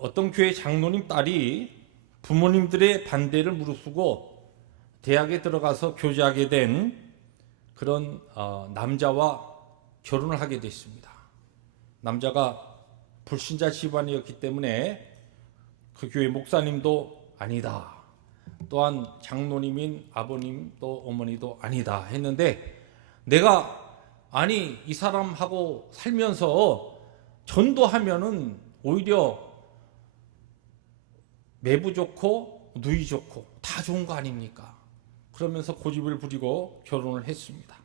어떤 교회 장로님 딸이 부모님들의 반대를 무릅쓰고 대학에 들어가서 교제하게 된 그런 남자와 결혼을 하게 됐습니다. 남자가 불신자 집안이었기 때문에 그 교회 목사님도 아니다, 또한 장로님인 아버님도 어머니도 아니다 했는데, 내가 이 사람하고 살면서 전도하면은 오히려 매부 좋고 누이 좋고 다 좋은 거 아닙니까? 그러면서 고집을 부리고 결혼을 했습니다.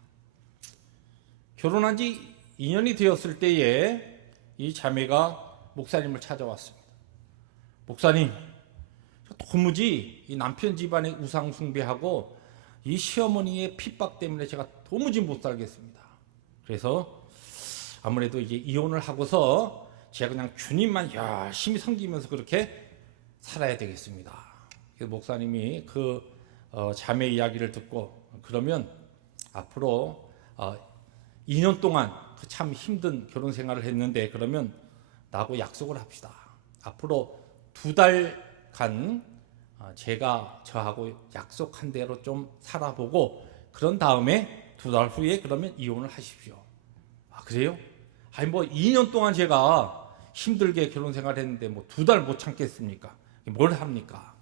결혼한 지 2년이 되었을 때에 이 자매가 목사님을 찾아왔습니다. 목사님, 도무지 이 남편 집안의 우상 숭배하고 이 시어머니의 핍박 때문에 제가 도무지 못 살겠습니다. 그래서 아무래도 이제 이혼을 하고서 제가 그냥 주님만 열심히 섬기면서 그렇게 살아야 되겠습니다. 그래서 목사님이 그 자매 이야기를 듣고, 그러면 앞으로 2년 동안 그 참 힘든 결혼 생활을 했는데, 그러면 나하고 약속을 합시다. 앞으로 2달간 제가 저하고 약속한 대로 좀 살아보고 그런 다음에 2달 후에 그러면 이혼을 하십시오. 그래요? 뭐 2년 동안 제가 힘들게 결혼 생활을 했는데 뭐 2달 못 참겠습니까? 뭘 합니까?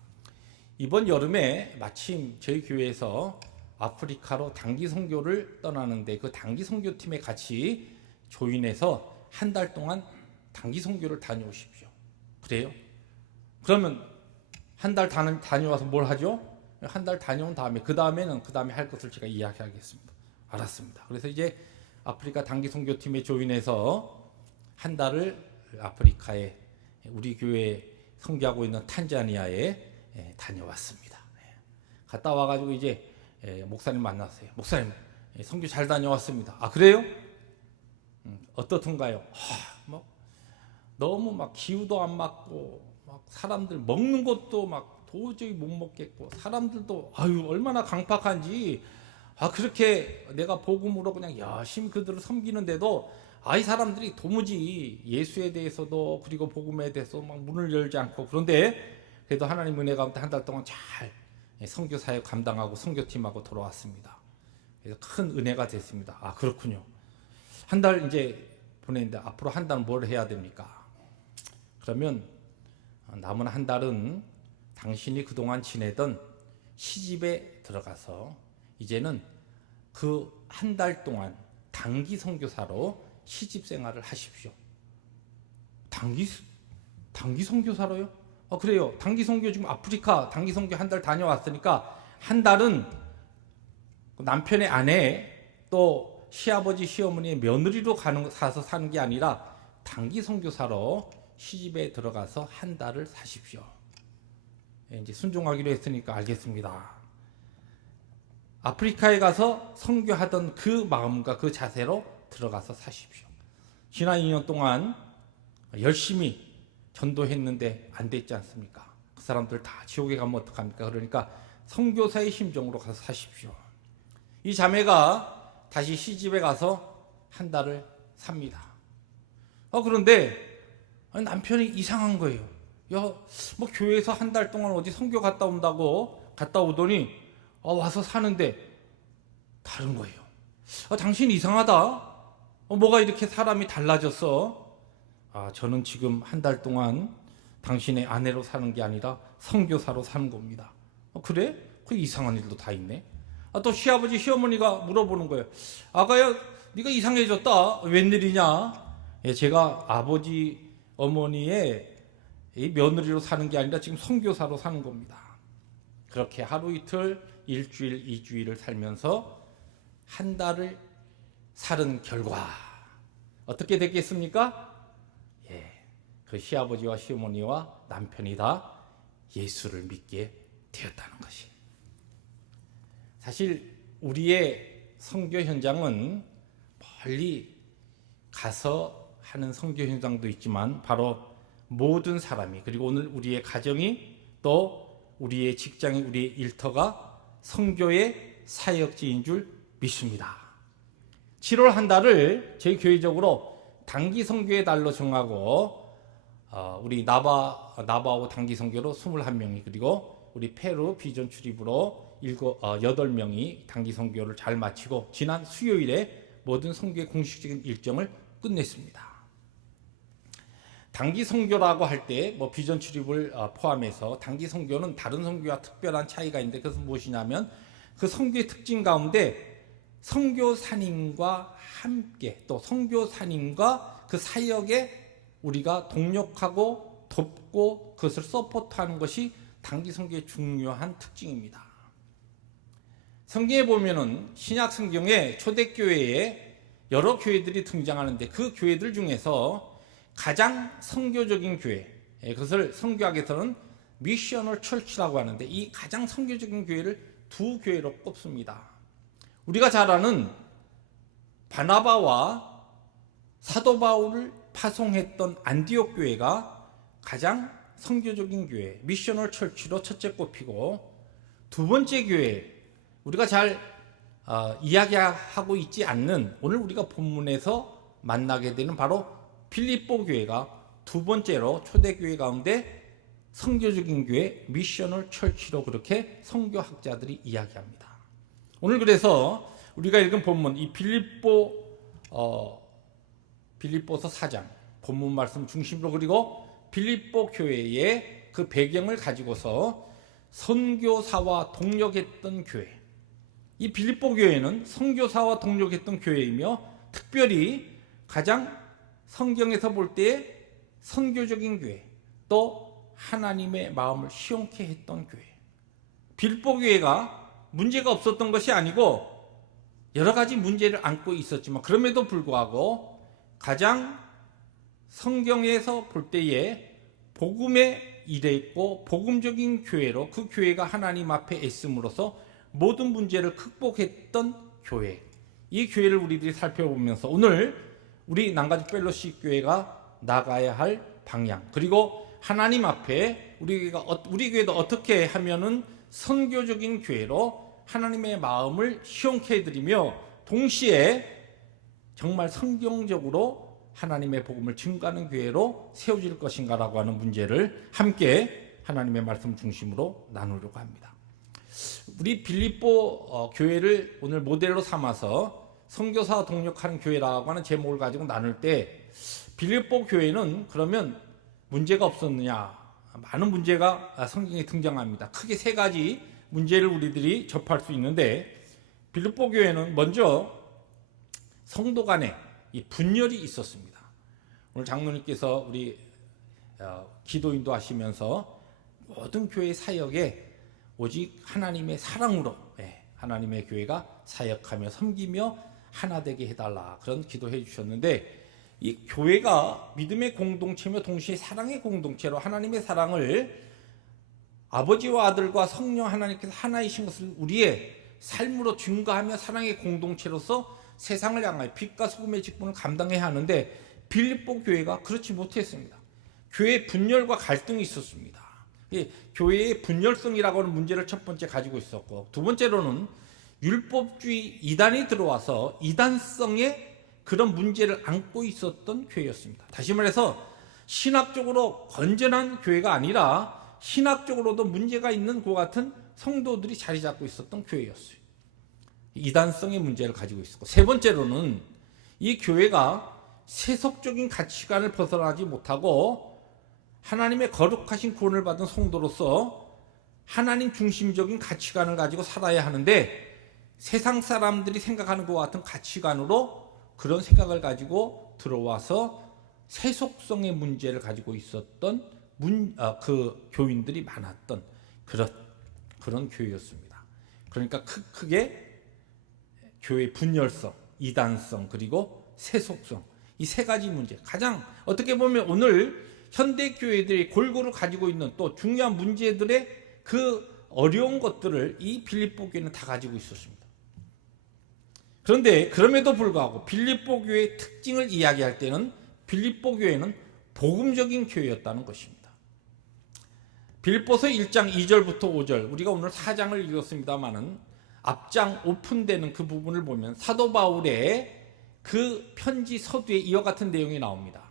이번 여름에 마침 저희 교회에서 아프리카로 단기 선교를 떠나는데, 그 단기 선교팀에 같이 조인해서 한 달 동안 단기 선교를 다녀오십시오. 그래요? 그러면 한 달 다녀와서 뭘 하죠? 한 달 다녀온 다음에 그 다음에 할 것을 제가 이야기하겠습니다. 알았습니다. 그래서 이제 아프리카 단기 선교팀에 조인해서 한 달을 아프리카에, 우리 교회 선교하고 있는 탄자니아에 다녀왔습니다. 갔다 와가지고 이제 목사님 만났어요. 목사님, 선교 잘 다녀왔습니다. 그래요? 어떻던가요? 너무 막 기후도 안 맞고, 막 사람들 먹는 것도 막 도저히 못 먹겠고, 사람들도 얼마나 강팍한지, 그렇게 내가 복음으로 그냥 열심히 그들을 섬기는데도 이 사람들이 도무지 예수에 대해서도 그리고 복음에 대해서 막 문을 열지 않고, 그런데 그래도 하나님 은혜 가운데 한 달 동안 잘 선교 사역 감당하고 선교팀하고 돌아왔습니다. 그래서 큰 은혜가 됐습니다. 그렇군요. 한 달 이제 보냈는데 앞으로 한 달은 뭘 해야 됩니까? 그러면 남은 한 달은 당신이 그동안 지내던 시집에 들어가서 이제는 그 한 달 동안 단기 선교사로 시집 생활을 하십시오. 단기 선교사로요? 그래요. 단기 선교, 지금 아프리카 단기 선교 한 달 다녀왔으니까 한 달은 남편의 아내, 또 시아버지 시어머니의 며느리로 가서 사는 게 아니라 단기 선교사로 시집에 들어가서 한 달을 사십시오. 이제 순종하기로 했으니까 알겠습니다. 아프리카에 가서 선교하던 그 마음과 그 자세로 들어가서 사십시오. 지난 2년 동안 열심히 전도했는데 안 됐지 않습니까? 그 사람들 다 지옥에 가면 어떡합니까? 그러니까 선교사의 심정으로 가서 사십시오. 이 자매가 다시 시집에 가서 한 달을 삽니다. 그런데 남편이 이상한 거예요. 뭐 교회에서 한 달 동안 어디 선교 갔다 온다고 갔다 오더니 와서 사는데 다른 거예요. 당신 이상하다. 뭐가 이렇게 사람이 달라졌어? 저는 지금 한 달 동안 당신의 아내로 사는 게 아니라 선교사로 사는 겁니다. 그래? 그 이상한 일도 다 있네. 또 시아버지 시어머니가 물어보는 거예요. 아가야, 네가 이상해졌다. 웬일이냐? 제가 아버지 어머니의 이 며느리로 사는 게 아니라 지금 선교사로 사는 겁니다. 그렇게 하루 이틀, 일주일, 2주일을 살면서 한 달을 살은 결과 어떻게 됐겠습니까? 그 시아버지와 시어머니와 남편이 다 예수를 믿게 되었다는 것이. 사실 우리의 선교 현장은 멀리 가서 하는 선교 현장도 있지만, 바로 모든 사람이, 그리고 오늘 우리의 가정이, 또 우리의 직장이, 우리의 일터가 선교의 사역지인 줄 믿습니다. 7월 한 달을 저희 교회적으로 단기 선교의 달로 정하고 우리 나바오 단기 선교로 21명이, 그리고 우리 페루 비전 출입으로 8명이 단기 선교를 잘 마치고 지난 수요일에 모든 선교의 공식적인 일정을 끝냈습니다. 단기 선교라고 할 때 비전 출입을 포함해서 단기 선교는 다른 선교와 특별한 차이가 있는데, 그것은 무엇이냐면 그 선교의 특징 가운데 선교사님과 함께, 또 선교사님과 그 사역에 우리가 동력하고 돕고 그것을 서포트하는 것이 단기 선교의 중요한 특징입니다. 성경에 보면은 신약 성경에 초대교회에 여러 교회들이 등장하는데, 그 교회들 중에서 가장 선교적인 교회, 그것을 성교학에서는 미셔널 철치라고 하는데, 이 가장 선교적인 교회를 두 교회로 꼽습니다. 우리가 잘 아는 바나바와 사도 바울을 파송했던 안디옥 교회가 가장 선교적인 교회, 미셔널 철치로 첫째 꼽히고, 두 번째 교회, 우리가 잘 이야기하고 있지 않는, 오늘 우리가 본문에서 만나게 되는 바로 빌립보 교회가 두 번째로 초대교회 가운데 선교적인 교회, 미셔널 철치로 그렇게 선교학자들이 이야기합니다. 오늘 그래서 우리가 읽은 본문, 이 빌립보서 4장 본문 말씀 중심으로, 그리고 빌립보 교회의 그 배경을 가지고서 선교사와 동력했던 교회, 이 빌립보 교회는 선교사와 동력했던 교회이며, 특별히 가장 성경에서 볼 때의 선교적인 교회, 또 하나님의 마음을 시원케 했던 교회. 빌립보 교회가 문제가 없었던 것이 아니고 여러 가지 문제를 안고 있었지만, 그럼에도 불구하고 가장 성경에서 볼 때에 복음에 일했고 복음적인 교회로, 그 교회가 하나님 앞에 애씀으로써 모든 문제를 극복했던 교회, 이 교회를 우리들이 살펴보면서 오늘 우리 남가죽 펠로십 교회가 나가야 할 방향, 그리고 하나님 앞에 우리 교회도 어떻게 하면은 선교적인 교회로 하나님의 마음을 시원케 해드리며 동시에 정말 성경적으로 하나님의 복음을 증거하는 교회로 세워질 것인가라고 하는 문제를 함께 하나님의 말씀 중심으로 나누려고 합니다. 우리 빌립보 교회를 오늘 모델로 삼아서 선교사와 동력하는 교회라고 하는 제목을 가지고 나눌 때, 빌립보 교회는 그러면 문제가 없었느냐? 많은 문제가 성경에 등장합니다. 크게 세 가지 문제를 우리들이 접할 수 있는데, 빌립보 교회는 먼저 성도 간에 이 분열이 있었습니다. 오늘 장로님께서 우리 기도인도 하시면서 모든 교회 사역에 오직 하나님의 사랑으로 하나님의 교회가 사역하며 섬기며 하나 되게 해달라, 그런 기도해 주셨는데, 이 교회가 믿음의 공동체며 동시에 사랑의 공동체로 하나님의 사랑을 아버지와 아들과 성령 하나님께서 하나이신 것을 우리의 삶으로 증거하며 사랑의 공동체로서 세상을 향하여 빛과 소금의 직분을 감당해야 하는데, 빌립보 교회가 그렇지 못했습니다. 교회의 분열과 갈등이 있었습니다. 교회의 분열성이라고 하는 문제를 첫 번째 가지고 있었고, 두 번째로는 율법주의 이단이 들어와서 이단성의 그런 문제를 안고 있었던 교회였습니다. 다시 말해서 신학적으로 건전한 교회가 아니라 신학적으로도 문제가 있는 그 같은 성도들이 자리 잡고 있었던 교회였어요. 이단성의 문제를 가지고 있었고, 세 번째로는 이 교회가 세속적인 가치관을 벗어나지 못하고 하나님의 거룩하신 구원을 받은 성도로서 하나님 중심적인 가치관을 가지고 살아야 하는데, 세상 사람들이 생각하는 것 같은 가치관으로 그런 생각을 가지고 들어와서 세속성의 문제를 가지고 있었던 그 교인들이 많았던 그런 교회였습니다. 그러니까 크게 교회 분열성, 이단성, 그리고 세속성, 이 세 가지 문제, 가장 어떻게 보면 오늘 현대 교회들이 골고루 가지고 있는 또 중요한 문제들의 그 어려운 것들을 이 빌립보 교회는 다 가지고 있었습니다. 그런데 그럼에도 불구하고 빌립보 교회의 특징을 이야기할 때는 빌립보 교회는 복음적인 교회였다는 것입니다. 빌립보서 1장 2절부터 5절, 우리가 오늘 4장을 읽었습니다마는 앞장 오픈되는 그 부분을 보면 사도 바울의 그 편지 서두에 이와 같은 내용이 나옵니다.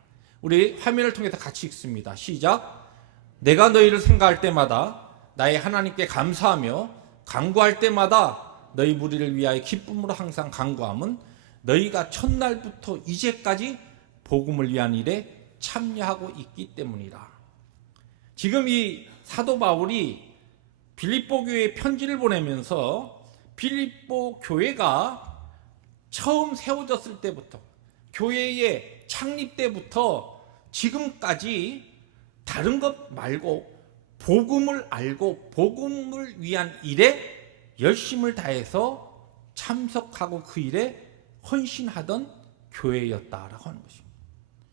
우리 화면을 통해서 같이 읽습니다. 시작. 내가 너희를 생각할 때마다 나의 하나님께 감사하며 간구할 때마다 너희 무리를 위하여 기쁨으로 항상 간구함은 너희가 첫날부터 이제까지 복음을 위한 일에 참여하고 있기 때문이라. 지금 이 사도 바울이 빌립보 교회에 편지를 보내면서 빌립보 교회가 처음 세워졌을 때부터, 교회의 창립 때부터 지금까지 다른 것 말고 복음을 알고 복음을 위한 일에 열심을 다해서 참석하고 그 일에 헌신하던 교회였다라고 하는 것입니다.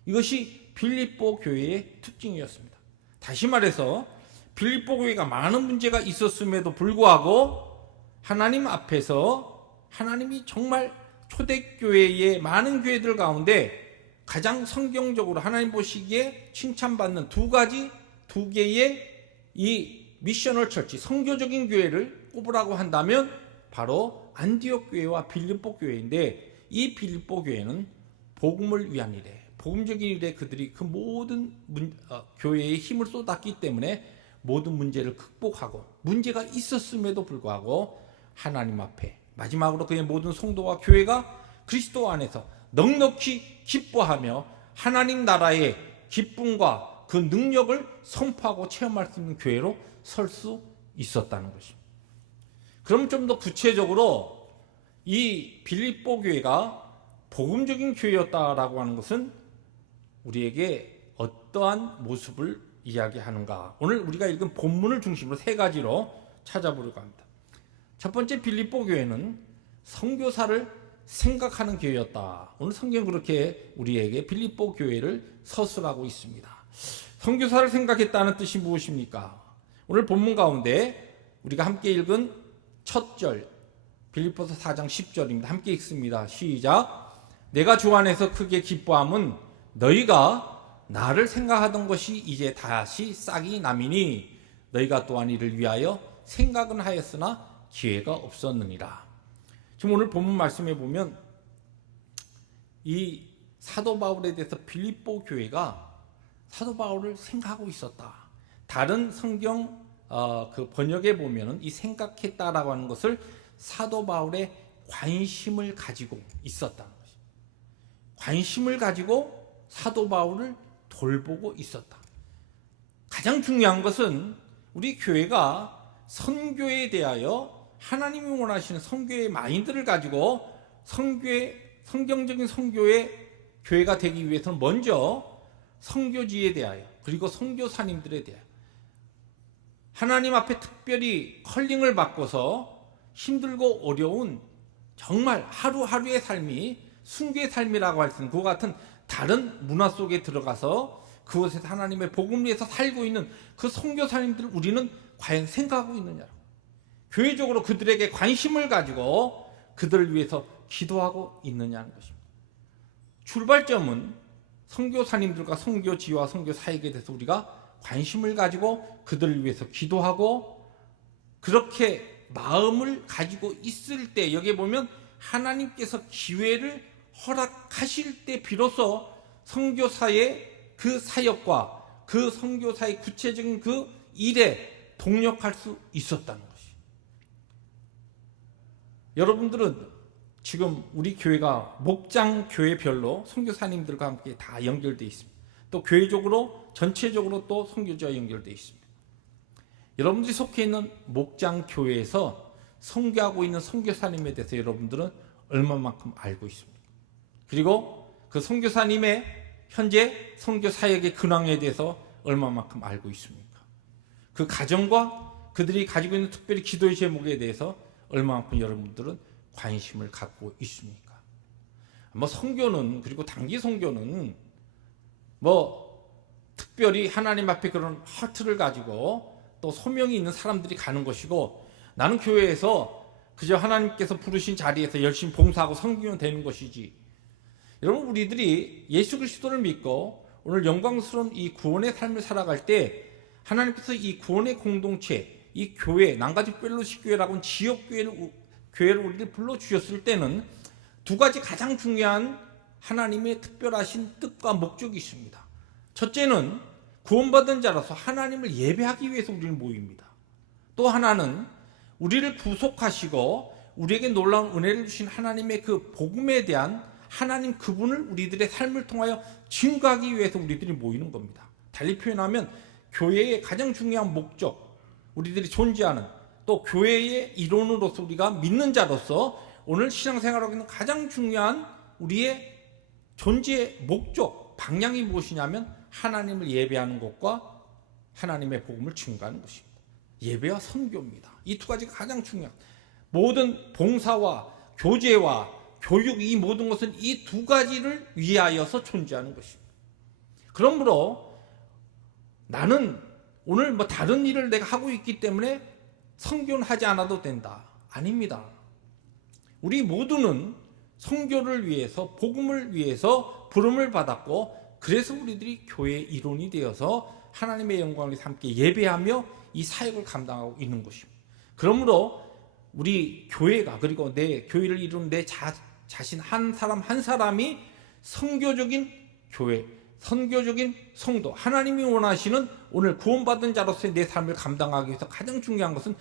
이것이 빌립보 교회의 특징이었습니다. 다시 말해서 빌립보 교회가 많은 문제가 있었음에도 불구하고 하나님 앞에서 하나님이 정말 초대교회의 많은 교회들 가운데 가장 성경적으로 하나님 보시기에 칭찬받는 두 개의 이 미셔널 처치, 선교적인 교회를 꼽으라고 한다면 바로 안디옥 교회와 빌립보 교회인데, 이 빌립보 교회는 복음을 위한 일에, 복음적인 일에 그들이 그 모든 교회의 힘을 쏟았기 때문에 모든 문제를 극복하고, 문제가 있었음에도 불구하고 하나님 앞에 마지막으로 그의 모든 성도와 교회가 그리스도 안에서 넉넉히 기뻐하며 하나님 나라의 기쁨과 그 능력을 선포하고 체험할 수 있는 교회로 설 수 있었다는 것입니다. 그럼 좀 더 구체적으로 이 빌립보 교회가 복음적인 교회였다라고 하는 것은 우리에게 어떠한 모습을 이야기하는가? 오늘 우리가 읽은 본문을 중심으로 세 가지로 찾아보려고 합니다. 첫 번째, 빌립보 교회는 선교사를 생각하는 교회였다. 오늘 성경 그렇게 우리에게 빌립보 교회를 서술하고 있습니다. 선교사를 생각했다는 뜻이 무엇입니까? 오늘 본문 가운데 우리가 함께 읽은 첫 절, 빌립보서 4장 10절입니다. 함께 읽습니다. 시작. 내가 주 안에서 크게 기뻐함은 너희가 나를 생각하던 것이 이제 다시 싹이 남이니 너희가 또한 이를 위하여 생각은 하였으나 기회가 없었느니라. 지금 오늘 본문 말씀에 보면 이 사도 바울에 대해서 빌립보 교회가 사도 바울을 생각하고 있었다. 다른 성경 그 번역에 보면은 이 생각했다라고 하는 것을 사도 바울의 관심을 가지고 있었다는 것입니다. 관심을 가지고 사도 바울을 돌보고 있었다. 가장 중요한 것은 우리 교회가 선교에 대하여 하나님이 원하시는 선교의 마인드를 가지고 성경적인 선교의 교회가 되기 위해서는 먼저 선교지에 대하여, 그리고 선교사님들에 대하여 하나님 앞에 특별히 컬링을 받고서 힘들고 어려운 정말 하루하루의 삶이 순교의 삶이라고 할 수 있는 그와 같은 다른 문화 속에 들어가서 그곳에서 하나님의 복음을 위해서 살고 있는 그 선교사님들을 우리는 과연 생각하고 있느냐고, 교회적으로 그들에게 관심을 가지고 그들을 위해서 기도하고 있느냐는 것입니다. 출발점은 선교사님들과 선교지와 선교사에게 대해서 우리가 관심을 가지고 그들을 위해서 기도하고, 그렇게 마음을 가지고 있을 때, 여기에 보면 하나님께서 기회를 허락하실 때 비로소 선교사의 그 사역과 그 선교사의 구체적인 그 일에 동력할 수 있었다는 것이. 여러분들은 지금 우리 교회가 목장 교회별로 선교사님들과 함께 다 연결되어 있습니다. 또 교회적으로 전체적으로 또 선교지와 연결되어 있습니다. 여러분들이 속해 있는 목장 교회에서 선교하고 있는 선교사님에 대해서 여러분들은 얼마만큼 알고 있습니까? 그리고 그 선교사님의 현재 선교 사역의 근황에 대해서 얼마만큼 알고 있습니까? 그 가정과 그들이 가지고 있는 특별히 기도의 제목에 대해서 얼마만큼 여러분들은 관심을 갖고 있습니까? 선교는, 그리고 단기 선교는 특별히 하나님 앞에 그런 하트를 가지고 또 소명이 있는 사람들이 가는 것이고, 나는 교회에서 그저 하나님께서 부르신 자리에서 열심히 봉사하고 섬기면 되는 것이지. 여러분, 우리들이 예수 그리스도를 믿고 오늘 영광스러운 이 구원의 삶을 살아갈 때 하나님께서 이 구원의 공동체, 이 교회, 남가집 펠로시 교회라고 하는 지역 교회를 우리를 불러주셨을 때는 두 가지 가장 중요한 하나님의 특별하신 뜻과 목적이 있습니다. 첫째는 구원받은 자로서 하나님을 예배하기 위해서 우리는 모입니다. 또 하나는 우리를 구속하시고 우리에게 놀라운 은혜를 주신 하나님의 그 복음에 대한 하나님 그분을 우리들의 삶을 통하여 증거하기 위해서 우리들이 모이는 겁니다. 달리 표현하면 교회의 가장 중요한 목적, 우리들이 존재하는 또 교회의 일원으로서 우리가 믿는 자로서 오늘 신앙생활하고 있는 가장 중요한 우리의 존재의 목적, 방향이 무엇이냐면 하나님을 예배하는 것과 하나님의 복음을 증거하는 것입니다. 예배와 선교입니다. 이 두 가지가 가장 중요한, 모든 봉사와 교제와 교육, 이 모든 것은 이 두 가지를 위하여서 존재하는 것입니다. 그러므로 나는 오늘 다른 일을 내가 하고 있기 때문에 선교는 하지 않아도 된다. 아닙니다. 우리 모두는 선교를 위해서, 복음을 위해서 부름을 받았고, 그래서 우리들이 교회의 일원이 되어서 하나님의 영광을 함께 예배하며 이 사역을 감당하고 있는 것입니다. 그러므로 우리 교회가, 그리고 내 교회를 이루는 내 자신 한 사람 한 사람이 선교적인 교회, 선교적인 성도, 하나님이 원하시는 오늘 구원받은 자로서의 내 삶을 감당하기 위해서 가장 중요한 것은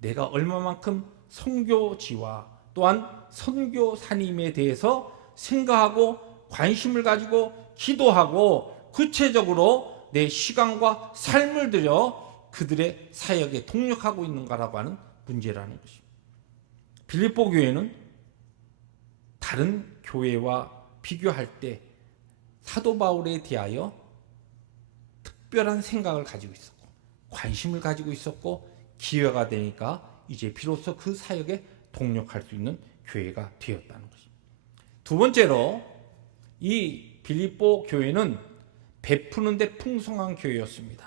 내가 얼마만큼 선교지와 또한 선교사님에 대해서 생각하고 관심을 가지고 기도하고 구체적으로 내 시간과 삶을 들여 그들의 사역에 동력하고 있는가라고 하는 문제라는 것입니다. 빌립보 교회는 다른 교회와 비교할 때 사도 바울에 대하여 특별한 생각을 가지고 있었고 관심을 가지고 있었고 기회가 되니까 이제 비로소 그 사역에 동력할 수 있는 교회가 되었다는 것입니다. 두 번째로 이 빌립보 교회는 베푸는 데 풍성한 교회였습니다.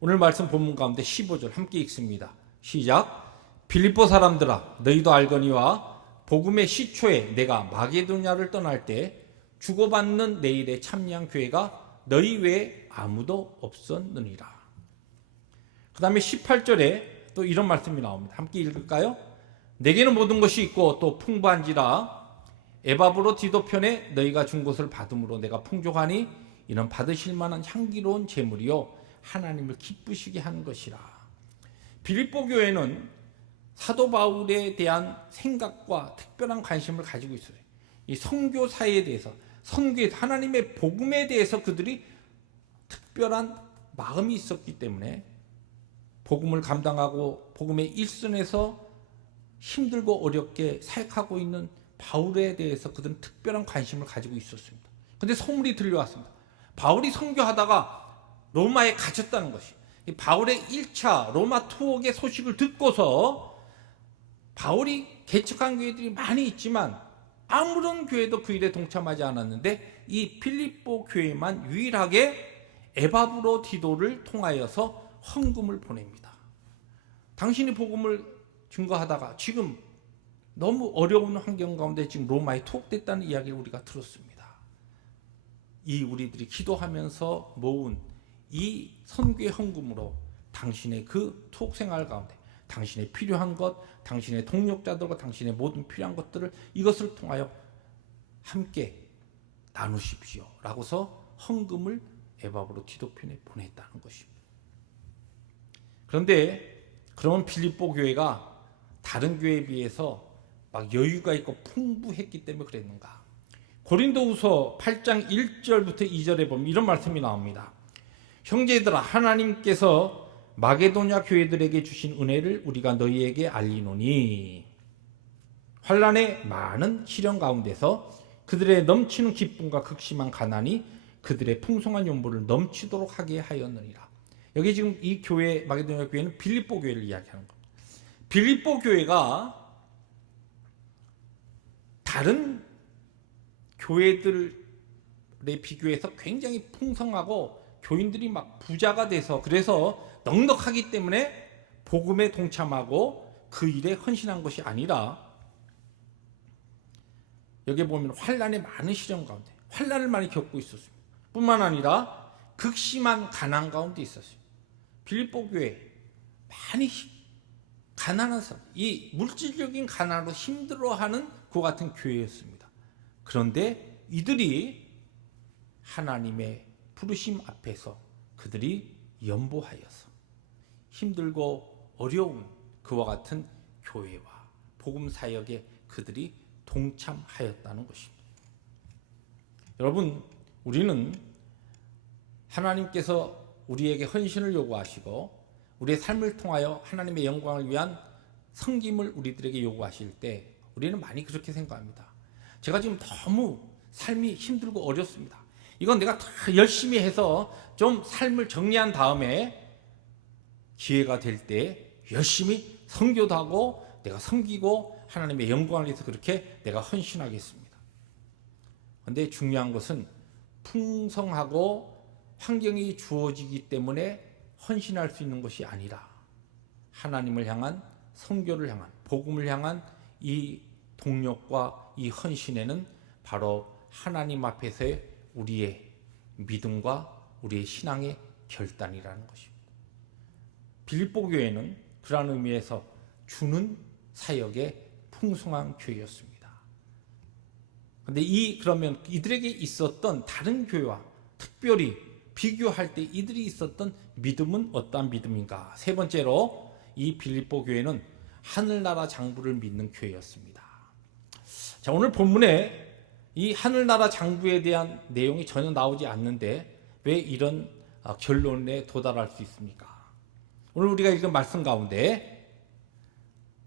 오늘 말씀 본문 가운데 15절 함께 읽습니다. 시작. 빌립보 사람들아 너희도 알거니와 복음의 시초에 내가 마게도냐를 떠날 때 주고받는 내 일에 참여한 교회가 너희 외에 아무도 없었느니라. 그 다음에 18절에 또 이런 말씀이 나옵니다. 함께 읽을까요? 내게는 모든 것이 있고 또 풍부한지라 에바브로 디도편에 너희가 준 것을 받음으로 내가 풍족하니 이는 받으실 만한 향기로운 제물이요 하나님을 기쁘시게 하는 것이라. 빌립보 교회는 사도 바울에 대한 생각과 특별한 관심을 가지고 있어요. 이 선교사에 대해서, 선교에 하나님의 복음에 대해서 그들이 특별한 마음이 있었기 때문에 복음을 감당하고 복음의 일선에서 힘들고 어렵게 사역하고 있는 바울에 대해서 그들은 특별한 관심을 가지고 있었습니다. 그런데 소문이 들려왔습니다. 바울이 선교하다가 로마에 갇혔다는 것이. 바울의 1차 로마 투옥의 소식을 듣고서 바울이 개척한 교회들이 많이 있지만 아무런 교회도 그 일에 동참하지 않았는데 이 빌립보 교회만 유일하게 에바브로 디도를 통하여서 헌금을 보냅니다. 당신이 복음을 증거하다가 지금 너무 어려운 환경 가운데 지금 로마에 투옥됐다는 이야기를 우리가 들었습니다. 이 우리들이 기도하면서 모은 이 선교의 헌금으로 당신의 그 투옥 생활 가운데 당신의 필요한 것, 당신의 동력자들과 당신의 모든 필요한 것들을 이것을 통하여 함께 나누십시오 라고서 헌금을 에바브로 디도편에 보냈다는 것입니다. 그런데 그러면 빌립보 교회가 다른 교회에 비해서 막 여유가 있고 풍부했기 때문에 그랬는가? 고린도후서 8장 1절부터 2절에 보면 이런 말씀이 나옵니다. 형제들아 하나님께서 마게도냐 교회들에게 주신 은혜를 우리가 너희에게 알리노니 환난의 많은 시련 가운데서 그들의 넘치는 기쁨과 극심한 가난이 그들의 풍성한 연보를 넘치도록 하게 하였느니라. 여기 지금 이 교회 마게도냐 교회는 빌립보 교회를 이야기하는 겁니다. 빌립보 교회가 다른 교회들에 비교해서 굉장히 풍성하고 교인들이 막 부자가 돼서 그래서 넉넉하기 때문에 복음에 동참하고 그 일에 헌신한 것이 아니라 여기 보면 환난의 많은 시련 가운데 환난을 많이 겪고 있었습니다. 뿐만 아니라 극심한 가난 가운데 있었어요. 빌립보 교회 많이 가난한 사람, 이 물질적인 가난으로 힘들어하는 그 같은 교회였습니다. 그런데 이들이 하나님의 부르심 앞에서 그들이 연보하여서 힘들고 어려운 그와 같은 교회와 복음 사역에 그들이 동참하였다는 것입니다. 여러분, 우리는 하나님께서 우리에게 헌신을 요구하시고 우리의 삶을 통하여 하나님의 영광을 위한 섬김을 우리들에게 요구하실 때 우리는 많이 그렇게 생각합니다. 제가 지금 너무 삶이 힘들고 어렵습니다. 이건 내가 다 열심히 해서 좀 삶을 정리한 다음에 기회가 될 때 열심히 선교도 하고 내가 섬기고 하나님의 영광을 위해서 그렇게 내가 헌신하겠습니다. 그런데 중요한 것은 풍성하고 환경이 주어지기 때문에 헌신할 수 있는 것이 아니라 하나님을 향한 선교를 향한 복음을 향한 이 동력과 이 헌신에는 바로 하나님 앞에서의 우리의 믿음과 우리의 신앙의 결단이라는 것입니다. 빌립보 교회는 그러한 의미에서 주는 사역의 풍성한 교회였습니다. 그런데 그러면 이들에게 있었던 다른 교회와 특별히 비교할 때 이들이 있었던 믿음은 어떠한 믿음인가? 세 번째로 이 빌립보 교회는 하늘나라 장부를 믿는 교회였습니다. 자, 오늘 본문에 이 하늘나라 장부에 대한 내용이 전혀 나오지 않는데 왜 이런 결론에 도달할 수 있습니까? 오늘 우리가 읽은 말씀 가운데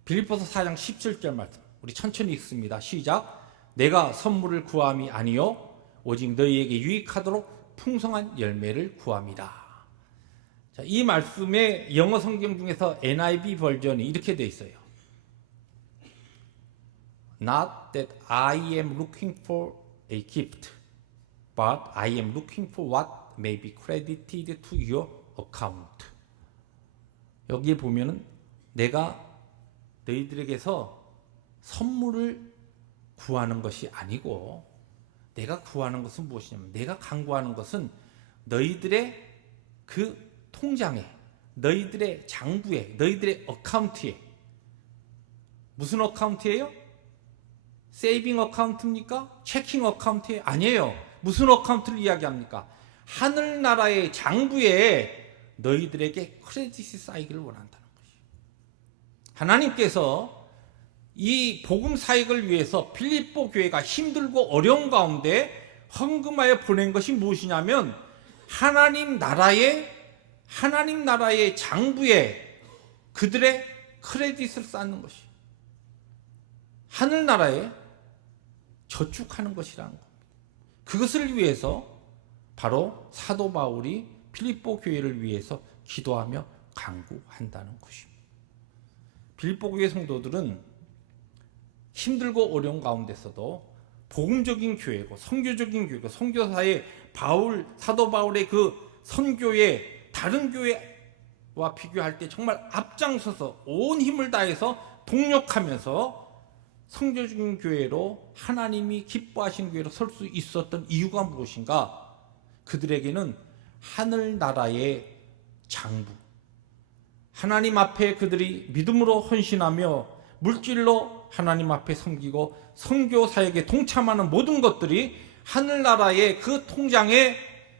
빌립보서 4장 17절 말씀 우리 천천히 읽습니다. 시작. 내가 선물을 구함이 아니요 오직 너희에게 유익하도록 풍성한 열매를 구함이라. 자, 이 말씀의 영어 성경 중에서 NIV 버전이 이렇게 돼 있어요. Not that I am looking for a gift, but I am looking for what may be credited to your account. 여기에 보면은 내가 너희들에게서 선물을 구하는 것이 아니고 내가 구하는 것은 무엇이냐면 내가 간구하는 것은 너희들의 그 통장에 너희들의 장부에 너희들의 어카운트에 무슨 어카운트예요? 세이빙 어카운트입니까? 체킹 어카운트에 아니에요. 무슨 어카운트를 이야기합니까? 하늘나라의 장부에 너희들에게 크레딧이 쌓이기를 원한다는 것이에요. 하나님께서 이 복음 사역을 위해서 빌립보 교회가 힘들고 어려운 가운데 헌금하여 보낸 것이 무엇이냐면 하나님 나라의 장부에 그들의 크레딧을 쌓는 것이 하늘나라에 저축하는 것이라는 겁니다. 그것을 위해서 바로 사도 바울이 빌립보 교회를 위해서 기도하며 간구한다는 것입니다. 빌립보 교회 성도들은 힘들고 어려운 가운데서도 복음적인 교회고 선교적인 교회고 선교사의 사도 바울의 그 선교의 다른 교회와 비교할 때 정말 앞장서서 온 힘을 다해서 동력하면서 선교적인 교회로 하나님이 기뻐하시는 교회로 설 수 있었던 이유가 무엇인가? 그들에게는 하늘나라의 장부, 하나님 앞에 그들이 믿음으로 헌신하며 물질로 하나님 앞에 섬기고 선교 사역에 동참하는 모든 것들이 하늘나라의 그 통장에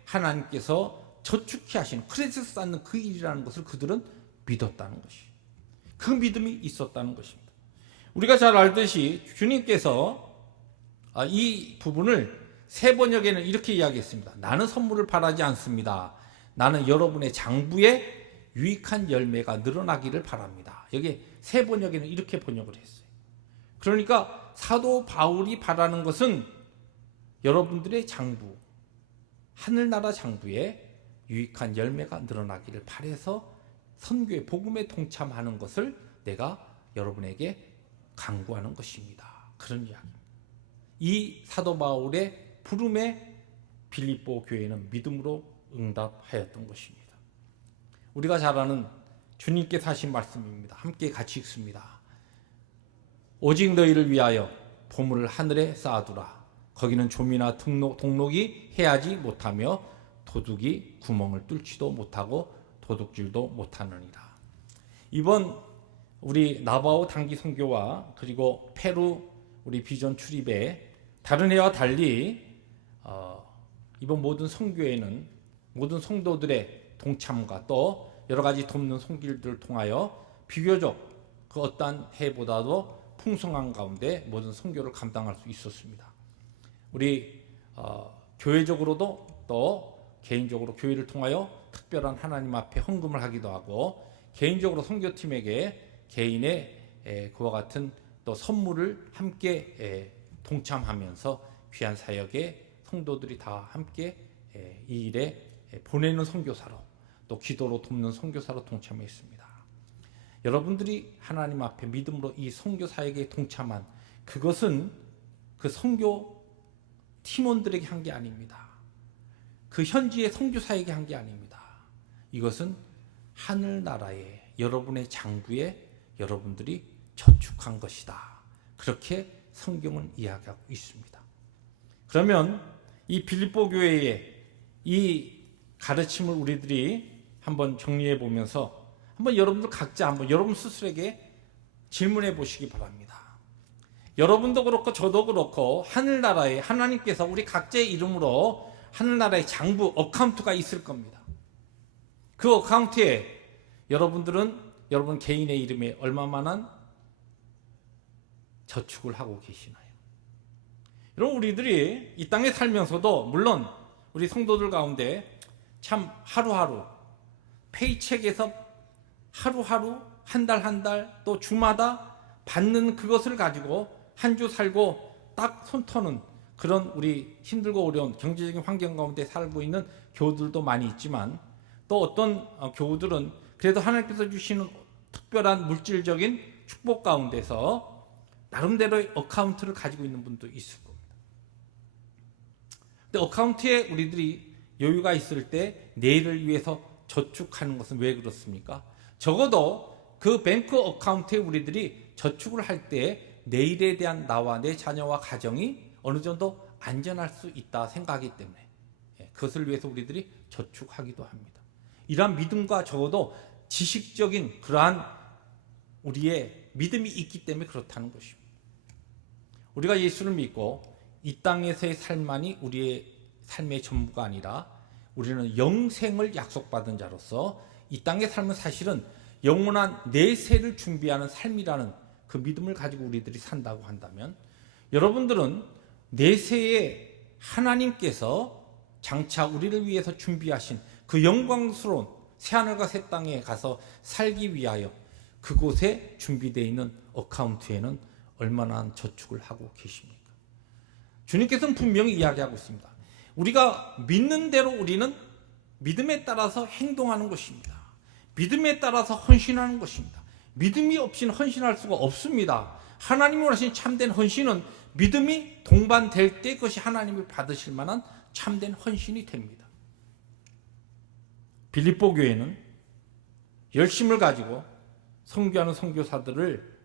하나님께서 저축해 하시는 크레딧을 쌓는 그 일이라는 것을 그들은 믿었다는 것이 그 믿음이 있었다는 것입니다. 우리가 잘 알듯이 주님께서 이 부분을 세 번역에는 이렇게 이야기했습니다. 나는 선물을 바라지 않습니다. 나는 여러분의 장부에 유익한 열매가 늘어나기를 바랍니다. 여기 세 번역에는 이렇게 번역을 했어요. 그러니까 사도 바울이 바라는 것은 여러분들의 장부, 하늘나라 장부에 유익한 열매가 늘어나기를 바라서 선교의 복음에 동참하는 것을 내가 여러분에게 간구하는 것입니다. 그런 이야기입니다. 이 사도 바울의 부름에 빌립보 교회는 믿음으로 응답하였던 것입니다. 우리가 잘 아는 주님께서 하신 말씀입니다. 함께 같이 읽습니다. 오직 너희를 위하여 보물을 하늘에 쌓아두라. 거기는 좀이나 동록이 해하지 못하며 도둑이 구멍을 뚫지도 못하고 도둑질도 못하느니라. 이번 우리 나바오 단기 선교와 그리고 페루 우리 비전 출입에 다른 해와 달리 이번 모든 선교에는 모든 성도들의 동참과 또 여러 가지 돕는 손길들을 통하여 비교적 그 어떠한 해보다도 풍성한 가운데 모든 선교를 감당할 수 있었습니다. 우리 교회적으로도 또 개인적으로 교회를 통하여 특별한 하나님 앞에 헌금을 하기도 하고 개인적으로 선교팀에게 개인의 그와 같은 또 선물을 함께 동참하면서 귀한 사역에 성도들이 다 함께 이 일에 보내는 선교사로 또 기도로 돕는 선교사로 동참했습니다. 여러분들이 하나님 앞에 믿음으로 이 선교 사역에 동참한 그것은 그 선교 팀원들에게 한 게 아닙니다. 그 현지의 선교 사역에 한 게 아닙니다. 이것은 하늘나라의 여러분의 장부에 여러분들이 저축한 것이다. 그렇게 성경은 이야기하고 있습니다. 그러면 이 빌립보 교회의 이 가르침을 우리들이 한번 정리해 보면서 한번 여러분들 각자 한번 여러분 스스로에게 질문해 보시기 바랍니다. 여러분도 그렇고 저도 그렇고 하늘나라에 하나님께서 우리 각자의 이름으로 하늘나라의 장부 어카운트가 있을 겁니다. 그 어카운트에 여러분들은 여러분 개인의 이름에 얼마만한 저축을 하고 계시나요? 여러분 우리들이 이 땅에 살면서도 물론 우리 성도들 가운데 참 하루하루 페이첵에서 하루하루 한 달 또 주마다 받는 그것을 가지고 한 주 살고 딱 손 터는 그런 우리 힘들고 어려운 경제적인 환경 가운데 살고 있는 교우들도 많이 있지만 또 어떤 교우들은 그래도 하나님께서 주시는 특별한 물질적인 축복 가운데서 나름대로의 어카운트를 가지고 있는 분도 있을 겁니다. 근데 어카운트에 우리들이 여유가 있을 때 내일을 위해서 저축하는 것은 왜 그렇습니까? 적어도 그 뱅크 어카운트에 우리들이 저축을 할 때 내일에 대한 나와 내 자녀와 가정이 어느 정도 안전할 수 있다 생각하기 때문에 그것을 위해서 우리들이 저축하기도 합니다. 이러한 믿음과 적어도 지식적인 그러한 우리의 믿음이 있기 때문에 그렇다는 것입니다. 우리가 예수를 믿고 이 땅에서의 삶만이 우리의 삶의 전부가 아니라 우리는 영생을 약속받은 자로서 이 땅의 삶은 사실은 영원한 내세를 준비하는 삶이라는 그 믿음을 가지고 우리들이 산다고 한다면 여러분들은 내세에 하나님께서 장차 우리를 위해서 준비하신 그 영광스러운 새하늘과 새 땅에 가서 살기 위하여 그곳에 준비되어 있는 어카운트에는 얼마나 저축을 하고 계십니까? 주님께서는 분명히 이야기하고 있습니다. 우리가 믿는 대로 우리는 믿음에 따라서 행동하는 것입니다. 믿음에 따라서 헌신하는 것입니다. 믿음이 없이는 헌신할 수가 없습니다. 하나님이 원하신 참된 헌신은 믿음이 동반될 때 그것이 하나님이 받으실 만한 참된 헌신이 됩니다. 빌립보 교회는 열심을 가지고 선교하는 선교사들을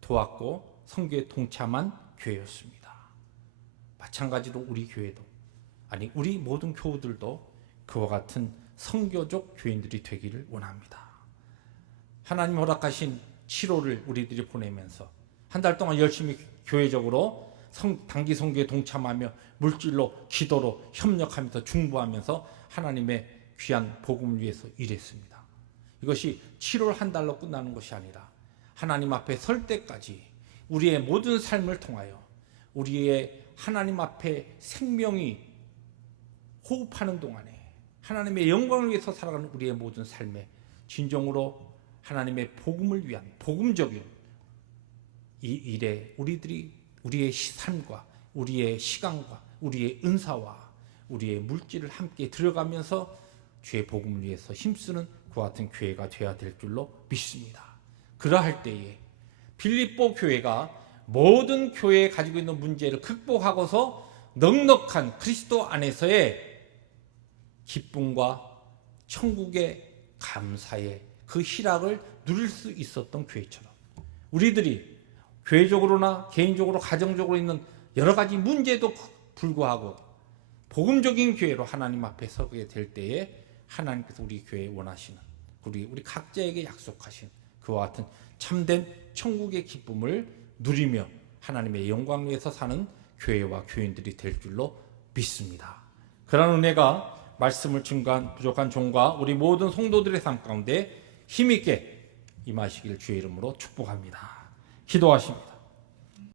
도왔고 선교에 동참한 교회였습니다. 마찬가지로 우리 교회도 아니 우리 모든 교우들도 그와 같은 선교적 교인들이 되기를 원합니다. 하나님 허락하신 7월을 우리들이 보내면서 한 달 동안 열심히 교회적으로 단기 선교에 동참하며 물질로 기도로 협력하면서 중보하면서 하나님의 귀한 복음을 위해서 일했습니다. 이것이 7월 한 달로 끝나는 것이 아니라 하나님 앞에 설 때까지 우리의 모든 삶을 통하여 우리의 하나님 앞에 생명이 호흡하는 동안에 하나님의 영광을 위해서 살아가는 우리의 모든 삶에 진정으로 하나님의 복음을 위한 복음적인 이 일에 우리들이 우리의 삶과 우리의 시간과 우리의 은사와 우리의 물질을 함께 들어가면서 주의 복음을 위해서 힘쓰는 그와 같은 교회가 되어야 될 줄로 믿습니다. 그러할 때에 빌립보 교회가 모든 교회에 가지고 있는 문제를 극복하고서 넉넉한 그리스도 안에서의 기쁨과 천국의 감사의 그 희락을 누릴 수 있었던 교회처럼 우리들이 교회적으로나 개인적으로 가정적으로 있는 여러 가지 문제도 불구하고 복음적인 교회로 하나님 앞에 서게 될 때에 하나님께서 우리 교회에 원하시는 우리 각자에게 약속하신 그와 같은 참된 천국의 기쁨을 누리며 하나님의 영광 위에서 사는 교회와 교인들이 될 줄로 믿습니다. 그런 은혜가 말씀을 증거한 부족한 종과 우리 모든 성도들의 삶 가운데 힘있게 임하시길 주의 이름으로 축복합니다. 기도하십니다.